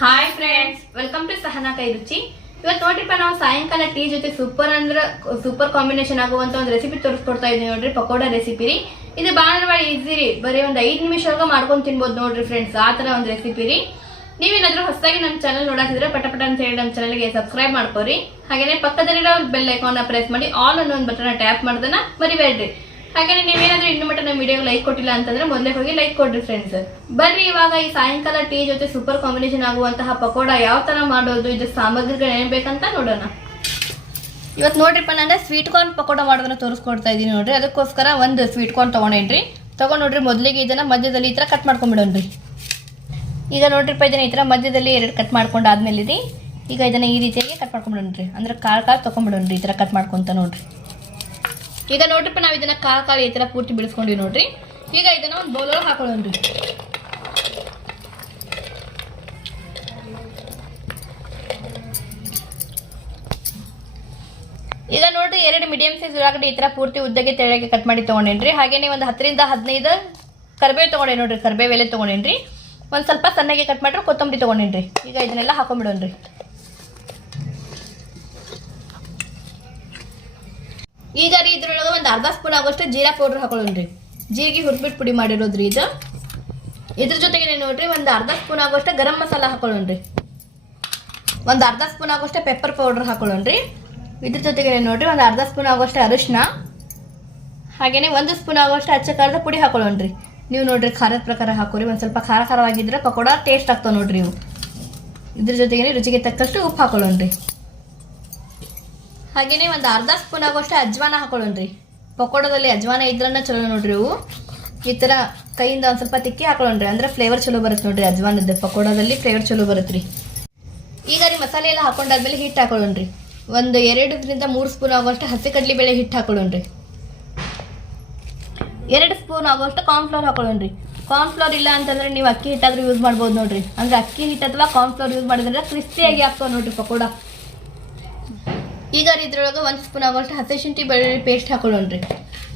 Hi friends welcome to Sahana ಕೈ ರುಚಿ ಇವತ್ತು ನೋಡ್ರಿಪ್ಪ, ನಾವು ಸಾಯಂಕಾಲ ಟೀ ಜೊತೆ ಸೂಪರ್ ಅಂದ್ರೆ ಸೂಪರ್ ಕಾಂಬಿನೇಷನ್ ಆಗುವಂತ ಒಂದು ರೆಸಿಪಿ ತೋರಿಸ್ಕೊಡ್ತಾ ಇದೀವಿ ನೋಡ್ರಿ, ಪಕೋಡ ರೆಸಿಪಿ ರೀ. ಇದು ಬಾಳ ಈಸಿ ರೀ, ಬರೀ ಒಂದು ಐದು ನಿಮಿಷ ಒಳಗೆ ಮಾಡ್ಕೊಂಡು ತಿನ್ಬೋದು ನೋಡ್ರಿ ಫ್ರೆಂಡ್ಸ್ ಆ ಥರ ಒಂದು ರೆಸಿಪಿ ರೀ. ನೀವೇನಾದ್ರೂ ಹೊಸದಾಗಿ ನಮ್ಮ ಚಾನಲ್ ನೋಡಾತಿದ್ರೆ ಪಟ ಪಟ ಅಂತ ಹೇಳಿ ನಮ್ಮ ಚಾನಲ್ಗೆ ಸಬ್ಸ್ಕ್ರೈಬ್ ಮಾಡ್ಕೋರಿ. ಹಾಗೇನೆ ಪಕ್ಕದಲ್ಲಿರೋ ಬೆಲ್ ಐಕಾನ್ ಪ್ರೆಸ್ ಮಾಡಿ ಆಲ್ ಅನ್ನೋ ಒಂದು ಬಟನ್ ಟ್ಯಾಪ್ ಮಾಡೋದನ್ನ ಮರಿಬೇಡ್ರಿ. ಹಾಗೇನೆ ನೀವೇನಾದ್ರೂ ಇನ್ನು ಮಟ್ಟ ನಮ್ಮ ವಿಡಿಯೋ ಲೈಕ್ ಕೊಟ್ಟಿಲ್ಲ ಅಂತಂದ್ರೆ ಮೊದಲೇ ಹೋಗಿ ಲೈಕ್ ಕೊಡ್ರಿ ಫ್ರೆಂಡ್ಸ್ ಬರ್ರಿ ಇವಾಗ ಈ ಸಾಯಂಕಾಲ ಟೀ ಜೊತೆ ಸೂಪರ್ ಕಾಂಬಿನೇಷನ್ ಆಗುವಂತಹ ಪಕೋಡ ಯಾವ ತರ ಮಾಡೋದು ಇದು ಸಾಮಗ್ರಿಗಳು ಏನ್ ಬೇಕಂತ ನೋಡೋಣ. ಇವತ್ತು ನೋಡ್ರಿಪ್ಪ ನಾನು ಸ್ವೀಟ್ ಕಾರ್ನ್ ಪಕೋಡ ಮಾಡೋದನ್ನ ತೋರಿಸ್ಕೊಡ್ತಾ ಇದೀನಿ ನೋಡ್ರಿ. ಅದಕ್ಕೋಸ್ಕರ ಒಂದು ಸ್ವೀಟ್ ಕಾರ್ನ್ ತಗೊಂಡೇನ್ರಿ. ತಗೊಂಡ್ ನೋಡ್ರಿ ಮೊದಲಿಗೆ ಇದನ್ನ ಮಧ್ಯದಲ್ಲಿ ಈ ಥರ ಕಟ್ ಮಾಡ್ಕೊಂಡ್ಬಿಡೋಣ್ರಿ ಈಗ ನೋಡ್ರಿಪ್ಪ ಇದನ್ನ ಈ ಥರ ಮಧ್ಯದಲ್ಲಿ ಎರಡು ಕಟ್ ಮಾಡ್ಕೊಂಡು ಆದ್ಮೇಲೆ ರೀ ಈಗ ಇದನ್ನ ಈ ರೀತಿಯಾಗಿ ಕಟ್ ಮಾಡ್ಕೊಂಡ್ಬಿಡೋಣ್ರಿ ಅಂದ್ರೆ ಕಾಳು ಕಾಳು ತಗೊಂಡ್ಬಿಡೋಣ್ರಿ ಈ ಥರ ಕಟ್ ಮಾಡ್ಕೊಂತ ನೋಡ್ರಿ. ಈಗ ನೋಡ್ರಿಪ್ಪ ನಾವು ಇದನ್ನ ಕಾಲು ಕಾಲು ಈ ಥರ ಪೂರ್ತಿ ಬಿಡಿಸ್ಕೊಂಡಿವಿ ನೋಡ್ರಿ. ಈಗ ಇದನ್ನ ಒಂದು ಬೌಲ್ ಒಳಗೆ ಹಾಕೊಳ್ಳೋಣ್ರಿ ಈಗ ನೋಡ್ರಿ ಎರಡು ಮೀಡಿಯಂ ಸೈಜ್ ಉಳ್ಳಾಗಡ್ಡಿ ಈ ಥರ ಪೂರ್ತಿ ಉದ್ದಗೆ ತೆಳಗೆ ಕಟ್ ಮಾಡಿ ತಗೊಂಡೇನ್ರಿ ಹಾಗೇನೆ ಒಂದು ಹತ್ತರಿಂದ ಹದಿನೈದು ಕರ್ಬೇವು ತಗೊಂಡೆ ನೋಡ್ರಿ, ಕರ್ಬೇವು ಎಲೆ ತಗೊಂಡೇನ್ರಿ ಒಂದು ಸ್ವಲ್ಪ ಸಣ್ಣಗೆ ಕಟ್ ಮಾಡಿರಿ ಕೊತ್ತಂಬರಿ ತಗೊಂಡೇನ್ರಿ ಈಗ ಇದನ್ನೆಲ್ಲ ಹಾಕೊಂಡ್ಬಿಡೋಣ್ರಿ ಈಗ ರೀ ಇದ್ರೊಳಗೆ ಒಂದು ಅರ್ಧ ಸ್ಪೂನ್ ಆಗೋಷ್ಟು ಜೀರಾ ಪೌಡರ್ ಹಾಕೊಳ್ಳೋಣ್ರಿ. ಜೀರಿಗೆ ಹುರ್ಬಿಟ್ಟು ಪುಡಿ ಮಾಡಿರೋದ್ರಿ ಇದು. ಇದ್ರ ಜೊತೆಗೆ ನೋಡ್ರಿ ಒಂದು ಅರ್ಧ ಸ್ಪೂನ್ ಆಗೋಷ್ಟು ಗರಂ ಮಸಾಲ ಹಾಕೊಳ್ಳೋಣ್ರಿ. ಒಂದು ಅರ್ಧ ಸ್ಪೂನ್ ಆಗೋಷ್ಟು ಪೆಪ್ಪರ್ ಪೌಡರ್ ಹಾಕೊಳ್ಳೋಣ್ರಿ. ಇದ್ರ ಜೊತೆಗೆ ನೋಡ್ರಿ ಒಂದು ಅರ್ಧ ಸ್ಪೂನ್ ಆಗೋಷ್ಟು ಅರಿಶಿನ ಹಾಗೇನೆ ಒಂದು ಸ್ಪೂನ್ ಆಗೋಷ್ಟು ಅಚ್ಚ ಖಾರದ ಪುಡಿ ಹಾಕೊಳ್ಳೋಣ್ರಿ. ನೀವು ನೋಡ್ರಿ ಖಾರದ ಪ್ರಕಾರ ಹಾಕೋರಿ, ಒಂದು ಸ್ವಲ್ಪ ಖಾರ ಖಾರವಾಗಿದ್ರೆ ಪಕೋಡ ಟೇಸ್ಟ್ ಆಗ್ತಾವೆ ನೋಡ್ರಿ ಇವು. ಇದ್ರ ಜೊತೆಗೆ ರುಚಿಗೆ ತಕ್ಕಷ್ಟು ಉಪ್ಪು ಹಾಕೊಳ್ಳೋಣ್ರಿ. ಹಾಗೇನೆ ಒಂದು ಅರ್ಧ ಸ್ಪೂನ್ ಆಗೋಷ್ಟು ಅಜ್ವಾನ ಹಾಕೊಳ್ಳೋಣ್ರಿ. ಪಕೋಡದಲ್ಲಿ ಅಜ್ವಾನ ಇದ್ರನ್ನ ಚಲೋ ನೋಡ್ರಿ ಇವು. ಈ ಥರ ಕೈಯಿಂದ ಒಂದು ಸ್ವಲ್ಪ ತಿಕ್ಕಿ ಹಾಕೊಳ್ಳೋಣ್ರಿ. ಅಂದ್ರೆ ಫ್ಲೇವರ್ ಚಲೋ ಬರುತ್ತೆ ನೋಡ್ರಿ ಅಜ್ವಾನದ್ದು. ಪಕೋಡದಲ್ಲಿ ಫ್ಲೇವರ್ ಚಲೋ ಬರುತ್ತೆ ರೀ ಈಗ ರೀ ಮಸಾಲೆ ಎಲ್ಲ ಹಾಕೊಂಡಾದ್ಮೇಲೆ ಹಿಟ್ಟು ಹಾಕೊಳ್ಳೋಣ್ರಿ. ಒಂದು ಎರಡರಿಂದ ಮೂರು ಸ್ಪೂನ್ ಆಗುವಷ್ಟು ಹಸಿ ಕಡ್ಲಿಬೇಳೆ ಹಿಟ್ಟು ಹಾಕೊಳ್ಳೋಣ್ರಿ. ಎರಡು ಸ್ಪೂನ್ ಆಗುವಷ್ಟು ಕಾರ್ನ್ಫ್ಲೋರ್ ಹಾಕೊಳ್ಳೋಣ್ರಿ. ಕಾರ್ನ್ಫ್ಲೋರ್ ಇಲ್ಲ ಅಂತಂದ್ರೆ ನೀವು ಅಕ್ಕಿ ಹಿಟ್ಟಾದ್ರೂ ಯೂಸ್ ಮಾಡ್ಬೋದು ನೋಡ್ರಿ. ಅಂದ್ರೆ ಅಕ್ಕಿ ಹಿಟ್ಟು ಅಥವಾ ಕಾರ್ನ್ಫ್ಲೋರ್ ಯೂಸ್ ಮಾಡಿದ್ರೆ ಕ್ರಿಸ್ಪಿಯಾಗಿ ಹಾಕ್ತಾವೆ ನೋಡ್ರಿ ಪಕೋಡ. ಈಗ ಇದ್ರೊಳಗೆ ಒಂದು ಸ್ಪೂನ್ ಆಗೋಷ್ಟು ಹಸಿ ಶುಂಠಿ ಬೆಳ್ಳುಳ್ಳಿ ಪೇಸ್ಟ್ ಹಾಕೊಳ್ಳೋಣ್ರಿ.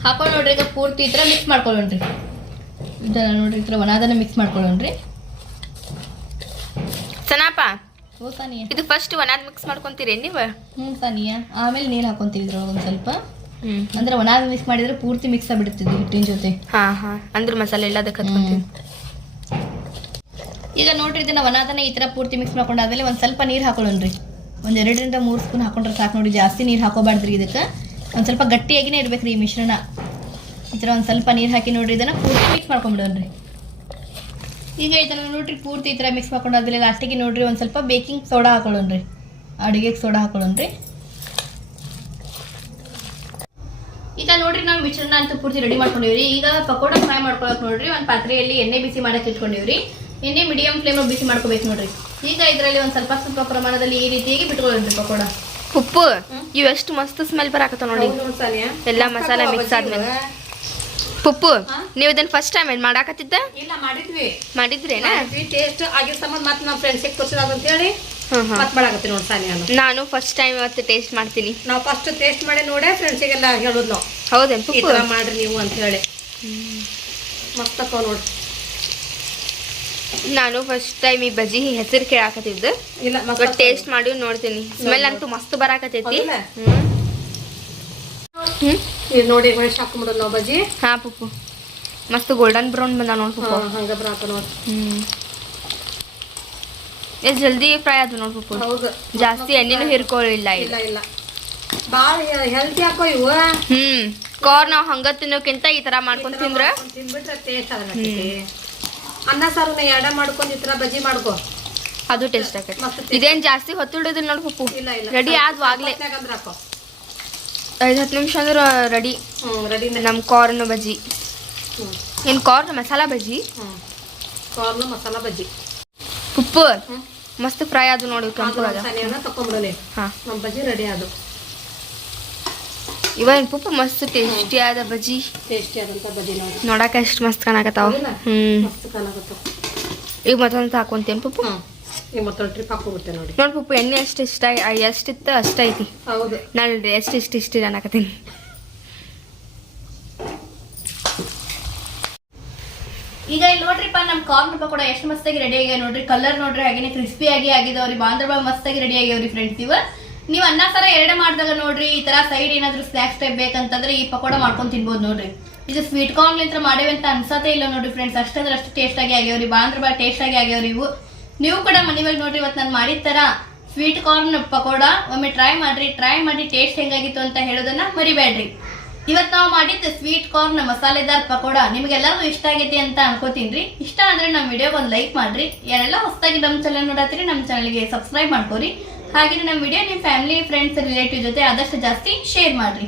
ಹಾಕೊಂಡು ನೋಡ್ರಿ ಈಗ ಪೂರ್ತಿ ಥರ ಮಿಕ್ಸ್ ಮಾಡ್ಕೊಳ್ಳೋಣ್ರಿ. ಇದನ್ನ ನೋಡ್ರಿ ಥರ ಒಣದನ್ನ ಮಿಕ್ಸ್ ಮಾಡ್ಕೊಳ್ಳೋಣ್ರಿ. ಸನಾಪ ಓ ಸಾನಿಯಾ. ಇದು ಫಸ್ಟ್ ಒಣಾದ್ ಮಿಕ್ಸ್ ಮಾಡ್ಕೊತೀರಿ ನೀವು? ಹ್ಞೂ ಸಾನಿಯಾ. ಆಮೇಲೆ ನೀರು ಹಾಕೊಂತೀವಿ ಇದ್ರೊಳಗೆ ಒಂದು ಸ್ವಲ್ಪ. ಹ್ಮ್. ಅಂದ್ರೆ ಒಣದ ಮಿಕ್ಸ್ ಮಾಡಿದ್ರೆ ಪೂರ್ತಿ ಮಿಕ್ಸ್ ಆಗ್ಬಿಡ್ತಿದ್ವಿ ಹಿಟ್ಟಿನ ಜೊತೆ. ಹಾ ಹಾ. ಅಂದ್ರೆ ಮಸಾಲೆ ಎಲ್ಲ ಅದಕ್ಕೆ ಹತ್ಕೊಂತೀವಿ. ಈಗ ನೋಡ್ರಿ ಇದನ್ನ ಒಣಾದನ್ನ ಈ ತರ ಪೂರ್ತಿ ಮಿಕ್ಸ್ ಮಾಡ್ಕೊಂಡಾದ್ಮೇಲೆ ಒಂದ್ ಸ್ವಲ್ಪ ನೀರು ಹಾಕೊಳ್ಳೋಣ್ರಿ. ಒಂದ್ ಎರಡರಿಂದ ಮೂರು ಸ್ಪೂನ್ ಹಾಕೊಂಡ್ರೆ ಸಾಕು ನೋಡಿ, ಜಾಸ್ತಿ ನೀರು ಹಾಕೋಬಾರ್ದ್ರಿ ಇದಕ್ಕೆ. ಒಂದ್ ಸ್ವಲ್ಪ ಗಟ್ಟಿಯಾಗಿನೇ ಇರ್ಬೇಕ್ರಿ ಈ ಮಿಶ್ರಣ. ಈ ಥರ ಒಂದ್ ಸ್ವಲ್ಪ ನೀರು ಹಾಕಿ ನೋಡ್ರಿ, ಇದನ್ನ ಪೂರ್ತಿ ಮಿಕ್ಸ್ ಮಾಡ್ಕೊಂಡ್ಬಿಡೋಣ್ರಿ. ಈಗ ಇದನ್ನ ನೋಡ್ರಿ, ಪೂರ್ತಿ ಈ ಥರ ಮಿಕ್ಸ್ ಮಾಡ್ಕೊಂಡಾದ್ಮೇಲೆ ಲಾಸ್ಟಿಗೆ ನೋಡ್ರಿ, ಒಂದ್ ಸ್ವಲ್ಪ ಬೇಕಿಂಗ್ ಸೋಡಾ ಹಾಕೊಳ್ಳೋಣ್ರಿ. ಅಡುಗೆಗೆ ಸೋಡಾ ಹಾಕೊಳ್ಳೋಣ್ರಿ. ಈಗ ನೋಡ್ರಿ, ನಾವು ಮಿಶ್ರಣ ಅಂತ ಪೂರ್ತಿ ರೆಡಿ ಮಾಡ್ಕೊಂಡಿವ್ರಿ. ಈಗ ಪಕೋಡ ಫ್ರೈ ಮಾಡ್ಕೊಳಕ್ ನೋಡ್ರಿ, ಒಂದು ಪಾತ್ರೆಯಲ್ಲಿ ಎಣ್ಣೆ ಬಿಸಿ ಮಾಡಕ್ ಇಟ್ಕೊಂಡಿವ್ರಿ. ಎಣ್ಣೆ ಮೀಡಿಯಂ ಫ್ಲೇಮ್ ಬಿಸಿ ಮಾಡ್ಕೋಬೇಕು ನೋಡ್ರಿ. ಈಗ ಇದರಲ್ಲಿ ಒಂದು ಸ್ವಲ್ಪ ಸ್ವಲ್ಪ ಪ್ರಮಾಣದಲ್ಲಿ ಈ ರೀತಿಯಾಗಿ ಬಿಟ್ಕೊಳ್ಳಿ ಪಕೋಡ? ಉಪ್ಪು? ಇವೆಷ್ಟು ಮಸ್ತ್ ಸ್ಮೆಲ್ ಬರಾಕತ್ತ ನೋಡಿ. ಎಲ್ಲ ಮಸಾಲೆ ಮಿಕ್ಸ್ ಆದ್ಮೇಲೆ. ಪುಪ್ಪು ನೀವು ಇದನ್ನ ಫಸ್ಟ್ ಟೈಮ್ ಏನ್ ಮಾಡಾಕತ್ತಿದ್ದ? ಇಲ್ಲ ಮಾಡಿದ್ವಿ. ಮಾಡಿದ್ರೇನಾ? ಟೇಸ್ಟ್ ಆಗಿ ಸಂಬಂಧ ಮತ್ತೆ ನಮ್ಮ ಫ್ರೆಂಡ್ಸಿಗೆ ತೋರಿಸಿದಾಗ ಅಂತ ಹೇಳಿ ಮತ್ತೆ ನೋಡಿ ನಾನು. ಫಸ್ಟ್ ಟೈಮ್ ಇವತ್ತು ಟೇಸ್ಟ್ ಮಾಡ್ತೀನಿ. ನಾವು ಫಸ್ಟ್ ಟೇಸ್ಟ್ ಮಾಡಿ ನೋಡೇ ಫ್ರೆಂಡ್ಸಿಗೆಲ್ಲ ಹೇಳೋದು ನಾವು. ಹೌದೇನು ಪುಪ್ಪು ಮಾಡ್ರಿ ನೀವು ಅಂತ ಹೇಳಿ. ಮಸ್ತ್ ನೋಡಿ ನಾನು ಫಸ್ಟ್ ಟೈಮ್ ಈ ಬಜ್ಜಿ ಹೆಸರು ಕೇಳಾಕತ್ತಿದ್ದು. ಬಟ್ ಟೇಸ್ಟ್ ಮಾಡಿ ನೋಡ್ತೀನಿ. ಸ್ಮೆಲ್ ಅಂತೂ ಮಸ್ತ್ ಬರಾಕತೈತಿ ಹೌದಲ್ಲ? ಹ್ಮ್. ಹ್ಮ್? ಈಗ ನೋಡಿ ಹೊಳಿಸಿ ಹಾಕೊಂಬಿಡೋದು ನಾವು ಬಜ್ಜಿ. ಹಾ ಪುಪ್ಪು. ಮಸ್ತ್ ಗೋಲ್ಡನ್ ಬ್ರೌನ್ ಬಂದ ನೋಡ್ ಪುಪ್ಪು. ಹಾ, ಹಂಗ ಬರಾಕ ನೋಡಿ. ಹ್ಮ್. ಎಷ್ಟ್ ಜಲ್ದಿ ಫ್ರೈ ಆಯ್ತು ನೋಡ್ಬೇಕು ಪುಪ್ಪು. ಹೌದು. ಜಾಸ್ತಿ ಎಣ್ಣೆನೂ ಹಿರ್ಕೊಳ್ಳಿಲ್ಲ ಇಲ್ಲ ಇಲ್ಲ. ಭಾಳ ಹೆಲ್ತಿ ಹಾಕೋ ಇವು. ಹ್ಮ್. ಕಾರ್ ನಾವ್ ಹಂಗ ತಿನ್ನೋಕ್ಕಿಂತ ಈ ತರ ಮಾಡ್ಕೊಂಡು ತಿಂದ್ರೆ ತಿನ್ಬಿಟ್ರೆ ಟೇಸ್ಟ್ ಆಗತ್ತೆ ಅನ್ನ ಸಾರು ಎಡ ಮಾಡ್ಕೊಂಡು ಈ ಥರ ಬಜ್ಜಿ ಮಾಡ್ಕೋ. ಅದು ಟೇಸ್ಟ್ ಆಗುತ್ತೆ ಇದೇನ್ ಜಾಸ್ತಿ ಹೊತ್ತಿಡೋದಿಲ್ಲ ನೋಡಿ ಪುಪ್ಪು ಇಲ್ಲ ರೆಡಿ ಆದ್ವು ಆಗ್ಲೇ ಹೊತ್ನ್ಯಾಗ ಅಂದ್ರ ಹಾಕೋ. ಐದ್ ಹತ್ತು ನಿಮಿಷ ಅಂದ್ರೆ ರೆಡಿ. ರೆಡಿ ನಮ್ಮ ಕಾರ್ನ್ ಬಜ್ಜಿ. ಏನ್ ಕಾರ್ನ್ ಮಸಾಲಾ ಬಜ್ಜಿ? ಕಾರ್ನ್ ಮಸಾಲಾ ಬಜ್ಜಿ. ಉಪ್ಪು. ಮಸ್ತ್ ಫ್ರೈ ಅದು ನೋಡಿ ಕೆಂಪು ನಮ್ಮ ಬಜ್ಜಿ ರೆಡಿ ಅದು ಇವಾಗ ಪುಪ್ಪ ಮಸ್ತ್ ಟೇಸ್ಟಿ ಆದ ಬಜ್ಜಿ. ಟೇಸ್ಟಿ ಆದಂತ ಬಜ್ಜಿ ನೋಡಿ. ನೋಡಾಕ ಎಷ್ಟ್ ಮಸ್ತ್ ಕಾಣಕತ್ತಾವ. ಮಸ್ತ್ ಈಗ ಮತ್ತೊಂದು ಹಾಕೊಂತೇನ್ ಪುಪ್ಪ ಹ್ಞೂ ಈಗ ಮತ್ತೊಂದು ಟ್ರಿಪ್ ಹಾಕೋಗುತ್ತೆ ನೋಡಿ. ನೋಡ್ ಪುಪ್ಪು ಎಣ್ಣೆ ಅಷ್ಟು ಇಷ್ಟ ಎಷ್ಟಿತ್ತು ಅಷ್ಟೈತಿ ಹೌದು. ನಾನು ಎಷ್ಟು ಇಷ್ಟ ಇಷ್ಟ ಅನ್ನಕತ್ತೀನಿ. ಈಗ ಇಲ್ಲಿ ನೋಡ್ರಿಪ್ಪ ನಮ್ ಕಾರ್ನ್ ಪಕೋಡ ಎಷ್ಟು ಮಸ್ತಾಗಿ ರೆಡಿ ಆಗ್ಯಾವ ನೋಡ್ರಿ. ಕಲರ್ ನೋಡ್ರಿ ಹಾಗೇನೆ ಕ್ರಿಸ್ಪಿ ಆಗಿ ಆಗಿದಾವ್ರಿ. ಬಾಂದ್ರ ಮಸ್ತಾಗಿ ರೆಡಿ ಆಗ್ಯಾವ್ರಿ ಫ್ರೆಂಡ್ಸ್ ಇವ. ನೀವು ಅನ್ನ, ಸರ ಎರಡೇ ಮಾಡಿದಾಗ ನೋಡ್ರಿ, ಈ ತರ ಸೈಡ್ ಏನಾದ್ರು ಸ್ನಾಕ್ಸ್ ಟೈಪ್ ಬೇಕಂತಂದ್ರೆ ಈ ಪಕೋಡ ಮಾಡ್ಕೊಂಡ್ ತಿನ್ಬೋದು ನೋಡ್ರಿ. ಇದು ಸ್ವೀಟ್ ಕಾರ್ನ್ ನಿಂತ್ರ ಮಾಡೇವಿ ಅಂತ ಅನ್ಸತ್ತೆ ಇಲ್ಲ ನೋಡ್ರಿ ಫ್ರೆಂಡ್ಸ್ ಅಷ್ಟಂದ್ರೆ ಅಷ್ಟು ಟೇಸ್ಟ್ ಆಗಿ ಆಗ್ಯಾವ್ರಿ ಬಾಂದ್ರ ಬಾ ಟೇಸ್ಟ್ ಆಗಿ ಆಗ್ಯಾವ್ರಿ ಇವು. ನೀವು ಕೂಡ ಮನೆಯಾಗ ನೋಡ್ರಿ ಇವತ್ತು ನಾನು ಮಾಡಿದ ತರ ಸ್ವೀಟ್ ಕಾರ್ನ್ ಪಕೋಡ. ಒಮ್ಮೆ ಟ್ರೈ ಮಾಡ್ರಿ ಟ್ರೈ ಮಾಡಿ ಟೇಸ್ಟ್ ಹೆಂಗಾಗಿತ್ತು ಅಂತ ಹೇಳೋದನ್ನ ಮರಿಬೇಡ್ರಿ. ಇವತ್ತು ನಾವು ಮಾಡಿದ್ದು ಸ್ವೀಟ್ ಕಾರ್ನ್ ಮಸಾಲೆದಾರ್ ಪಕೋಡ. ನಿಮ್ಗೆಲ್ಲರಿಗೂ ಇಷ್ಟ ಆಗೈತಿ ಅಂತ ಅನ್ಕೋತೀನ್ರಿ. ಇಷ್ಟ ಅಂದ್ರೆ ನಮ್ಮ ವಿಡಿಯೋಗೆ ಒಂದು ಲೈಕ್ ಮಾಡ್ರಿ. ಯಾರೆಲ್ಲ ಹೊಸದಾಗಿ ನಮ್ಮ ಚಾನಲ್ ನೋಡತ್ತೀರಿ ನಮ್ಮ ಚಾನಲ್ಗೆ ಸಬ್ಸ್ಕ್ರೈಬ್ ಮಾಡ್ಕೋರಿ. ಹಾಗೆ ನಮ್ಮ ವಿಡಿಯೋ ನಿಮ್ಮ ಫ್ಯಾಮಿಲಿ ಫ್ರೆಂಡ್ಸ್ ರಿಲೇಟಿವ್ ಜೊತೆ ಆದಷ್ಟು ಜಾಸ್ತಿ ಶೇರ್ ಮಾಡ್ರಿ.